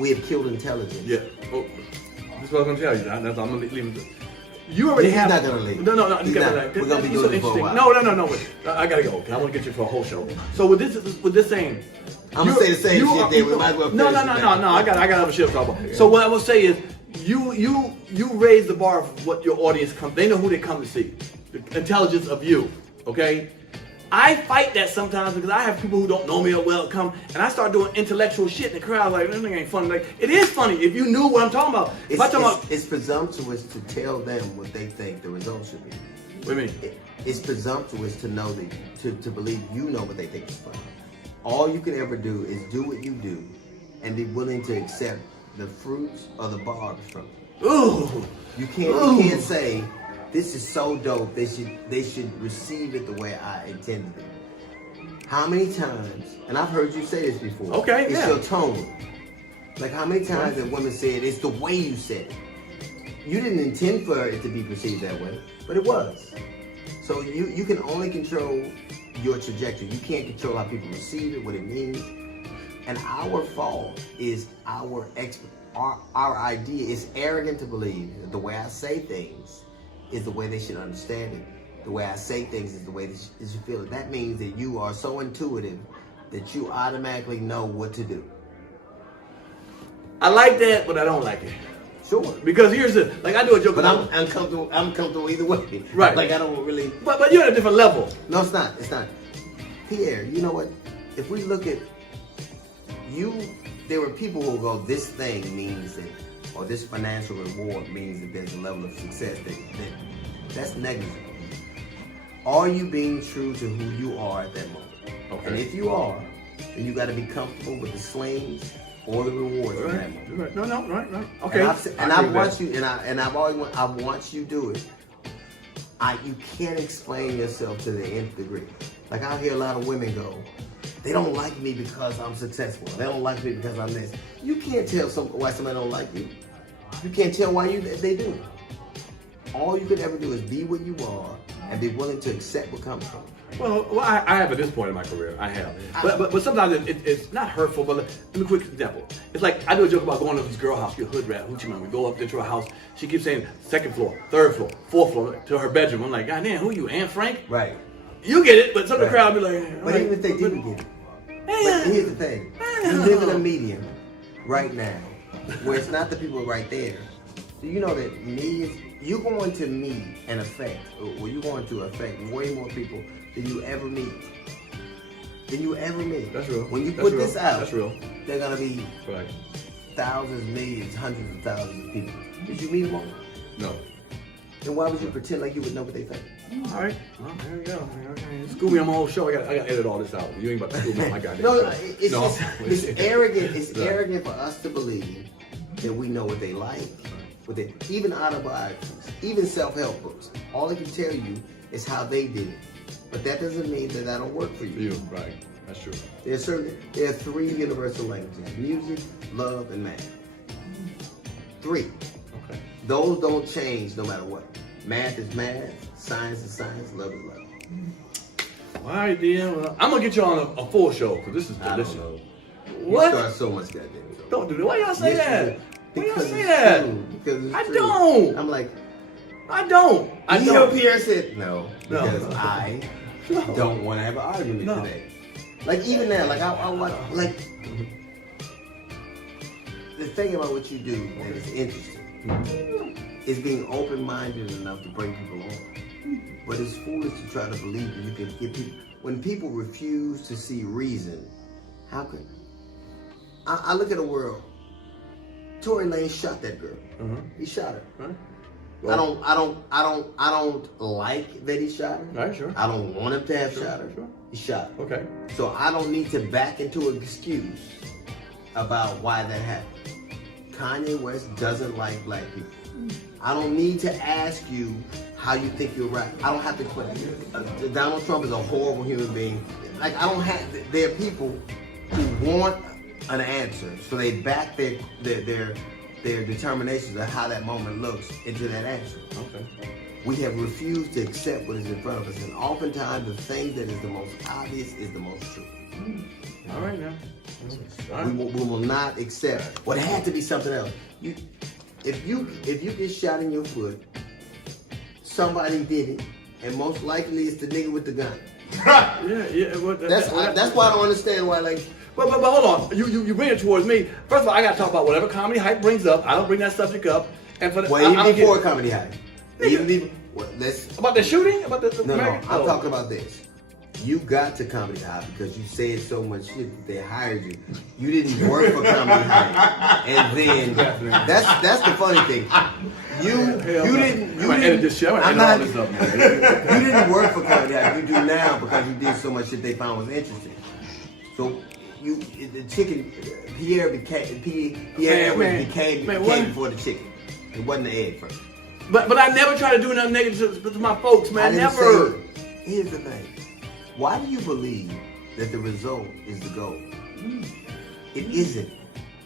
We have killed intelligence. Yeah. Oh, that's what I was gonna tell you. That's I'm gonna leave it. You already He's have. not gonna leave. No. He's not. We're gonna be He's doing it for a while. No. Wait. I gotta go. I want to get you for a whole show. So with this saying, I'm gonna say the same shit. Then we might as well. No. I got other shit to talk about. So what I will say is, you raise the bar of what your audience comes. They know who they come to see. The intelligence of you. Okay. I fight that sometimes because I have people who don't know me or well come and I start doing intellectual shit and the crowd like, this thing ain't funny. Like, it is funny if you knew what I'm talking about. It's presumptuous to tell them what they think the results should be. What do you mean? It's presumptuous to know that to believe you know what they think is funny. All you can ever do is do what you do and be willing to accept the fruits or the barbs from it. Ooh. You can't say, this is so dope, they should receive it the way I intended it. How many times, and I've heard you say this before, it's your tone. Like how many times have women said, it's the way you said it. You didn't intend for it to be perceived that way, but it was. So you can only control your trajectory. You can't control how people receive it, what it means. And our fault is our idea. It's arrogant to believe that the way I say things is the way they should understand it. The way I say things is the way they should feel it. That means that you are so intuitive that you automatically know what to do. I like that, but I don't like it. Sure. Because here's the, like I do a joke but about I'm comfortable either way. Right. Like I don't really. But you're at a different level. No, it's not. It's not. Pierre, you know what? If we look at you, there were people who will go, this thing means that, or this financial reward means that there's a level of success that's negligible. Are you being true to who you are at that moment? Okay. And if you are, then you got to be comfortable with the slings or the rewards in that moment. Right. No, right. Okay. I've watched you, I've watched you do it. You can't explain yourself to the nth degree. Like I hear a lot of women go, they don't like me because I'm successful. They don't like me because I'm this. You can't tell why somebody don't like you. You can't tell why they do. All you can ever do is be what you are and be willing to accept what comes from it. Well, I have at this point in my career, I have. But sometimes it's not hurtful, but let me quick example. It's like, I do a joke about going to this girl house, your hood rat, hoochie man. We go up there to her house. She keeps saying second floor, third floor, fourth floor, to her bedroom. I'm like, God damn, who are you, Anne Frank? Right. You get it, but some of the crowd be like... But even if they didn't get it. But here's the thing. You live in a medium right now where it's not the people right there. So you know that you're going to meet and affect, or you're going to affect way more people than you ever meet. That's real. When you put this out, that's real. They're going to be thousands, millions, hundreds of thousands of people. Did you meet them all? No. Then why would you pretend like you would know what they think? All right. Well, there we go. Okay. School me on my whole show. I got to edit all this out. You ain't about to school me on my goddamn show. It's arrogant. It's arrogant for us to believe that we know what they like. Even autobiographies, even self-help books, all they can tell you is how they did it. But that doesn't mean that don't work for you. Right. That's true. There are 3 universal languages: music, love, and math. 3. Okay. Those don't change no matter what. Math is math, science is science, love is love. All right, dear. Well, I'm gonna get you on a full show because this is delicious. What? You start so much goddamn show. Don't do that. Why y'all say that? Why y'all say that? Because it's I true. don't. I'm like, I don't. You know, Pierre said no because I don't want to have an argument today. Like even now, like I watch, like the thing about what you do that is interesting is being open-minded enough to bring people on. But it's foolish to try to believe that you can get people. When people refuse to see reason, how can I look at a world? Tory Lanez shot that girl. He shot her. Right. Well, I don't like that he shot her. Right, sure. I don't want him to have shot her. Sure. He shot her. Okay. So I don't need to back into an excuse about why that happened. Kanye West doesn't like black people. I don't need to ask you how you think you're right. I don't have to quit. Donald Trump is a horrible human being. Like I don't have. There are people who want an answer, so they back their determinations of how that moment looks into that answer. Okay. We have refused to accept what is in front of us, and oftentimes the thing that is the most obvious is the most true. All right now. We will not accept. Well, it had to be something else. If you get shot in your foot, somebody did it, and most likely it's the nigga with the gun. Yeah. Well, that's why I don't understand why like. But hold on. You bring it towards me. First of all, I gotta talk about whatever comedy hype brings up. I don't bring that subject up. And for even before comedy hype. About the shooting? About the No, I'm talking about this. You got to Comedy High because you said so much shit that they hired you. You didn't work for Comedy High, and then that's the funny thing. You didn't. Edit this shit. I'm not. This up, man. You didn't work for Comedy High. You do now because you did so much shit they found was interesting. So the chicken Pierre became before the chicken. It wasn't the egg first. But I never try to do nothing negative to my folks, man. Never. Here's the thing. Why do you believe that the result is the goal? It isn't.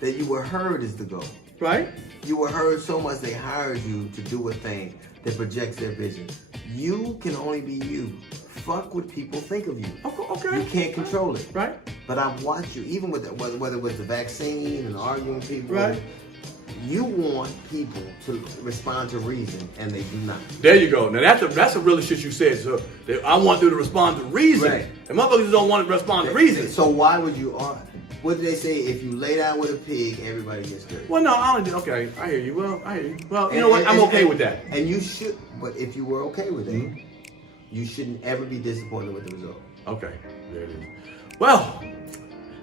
That you were heard is the goal. Right? You were heard so much they hired you to do a thing that projects their vision. You can only be you. Fuck what people think of you. Okay. You can't control it. Right. But I've watched you, even with whether it was the vaccine and arguing people. Right. You want people to respond to reason, and they do not. There you go. Now that's a really shit you said. So I want them to respond to reason, right. And motherfuckers don't want to respond to reason. So why would you argue? What did they say? If you lay down with a pig, everybody gets dirty. Well, no, I only did. Okay, I hear you. Well, I hear you. Well, you know what? I'm okay with that. And you should. But if you were okay with that, you shouldn't ever be disappointed with the result. Okay, there it is. Well.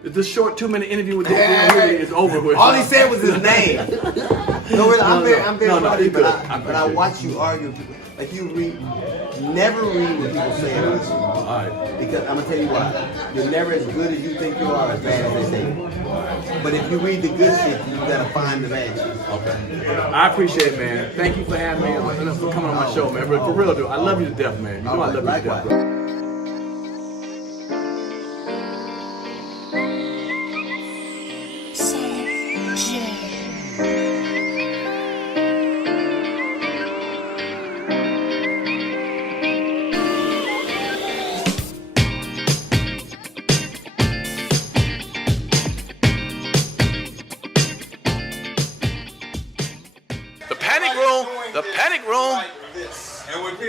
This short 2-minute interview with Hughley is over with. All he said was his name. I'm very proud of you, but I watch you argue with people. Like you never read what people say about you. All right. Because I'm gonna tell you why. You're never as good as you think you are, as bad as they say. But if you read the good shit, you gotta find the bad shit. Okay. I appreciate it, man. Thank you for having me and for coming on my show, man. For real, dude. I love you to death, man. You know I love you to death, bro. The panic room. And with